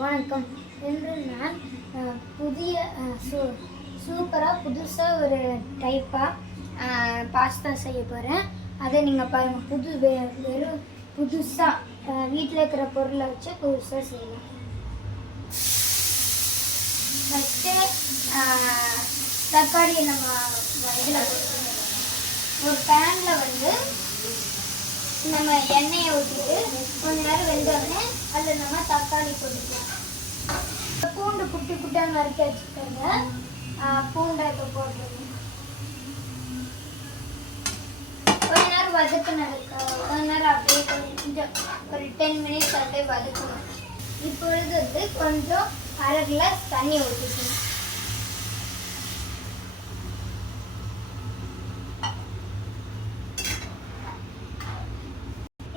வணக்கம். இன்று நான் புதிய சூப்பராக புதுசாக ஒரு டைப்பாக பாஸ்தா செய்ய போகிறேன். அதை நீங்கள் பாருங்கள். வெறும் புதுசாக வீட்டில் இருக்கிற பொருளை வச்சு புதுசாக செய்யலாம். ஃபஸ்ட்டு தக்காளியை நம்ம இதில் ஒரு பேனில் வந்து நம்ம எண்ணெயை ஊற்றிட்டு கொஞ்ச நேரம் வெந்தோடனே அதில் நம்ம தக்காளி போட்டுக்கலாம். பூண்டு குட்டி குட்டியாக நறுக்கி வச்சுக்கோங்க. பூண்டை இப்போ போட்டுருங்க. கொஞ்ச நேரம் வதக்கினதுக்கு கொஞ்ச நேரம் அப்படியே கொஞ்சம் ஒரு 10 மினிட்ஸ் அப்படியே வதக்கணும். இப்பொழுது வந்து கொஞ்சம் 1/2 கிளாஸ் தண்ணி ஊற்றிக்கணும்.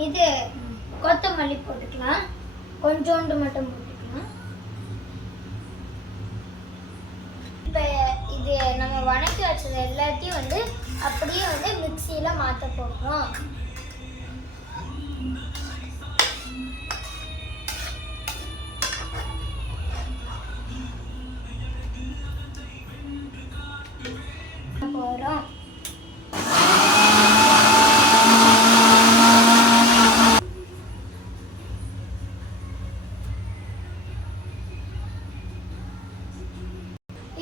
இது கொத்தமல்லி போட்டுக்கலாம். கொஞ்சோண்டு மட்டும் போட்டுக்கலாம். இப்போ இது நம்ம வணக்கி வச்சது எல்லாத்தையும் வந்து அப்படியே வந்து மிக்சியில் மாற்ற போடுறோம். போகிறோம்.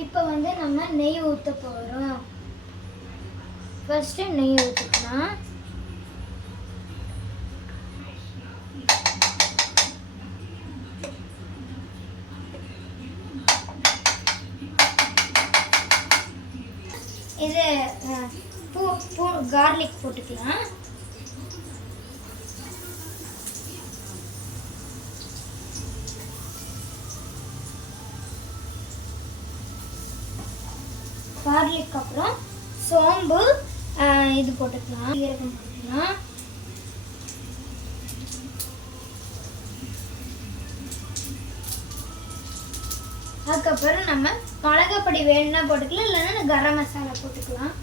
இப்போ வந்து நம்ம நெய் ஊற்ற போகிறோம். ஃபஸ்ட்டு நெய் ஊற்றிக்கலாம். இது கார்லிக் போட்டுக்கலாம். கார்லிக் அப்புறம் சோம்பு இது போட்டுக்கலாம். சீரகம் போட்டுக்கலாம். அதுக்கப்புறம் நம்ம மிளகாப்பொடி வேணும்னா போட்டுக்கலாம், இல்லைன்னா கரம் மசாலா போட்டுக்கலாம்.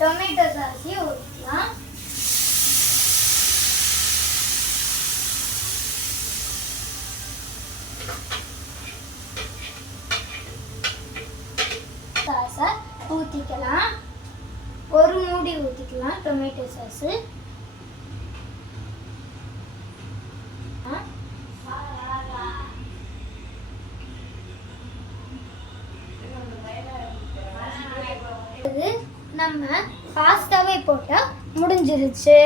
டொமேட்டோ சாஸையும் ஊற்றிக்கலாம். சாஸை ஊற்றிக்கலாம். ஒரு மூடி ஊற்றிக்கலாம் டொமேட்டோ சாஸு. நம்ம பாஸ்தாவை போட்டால் முடிஞ்சிருச்சு.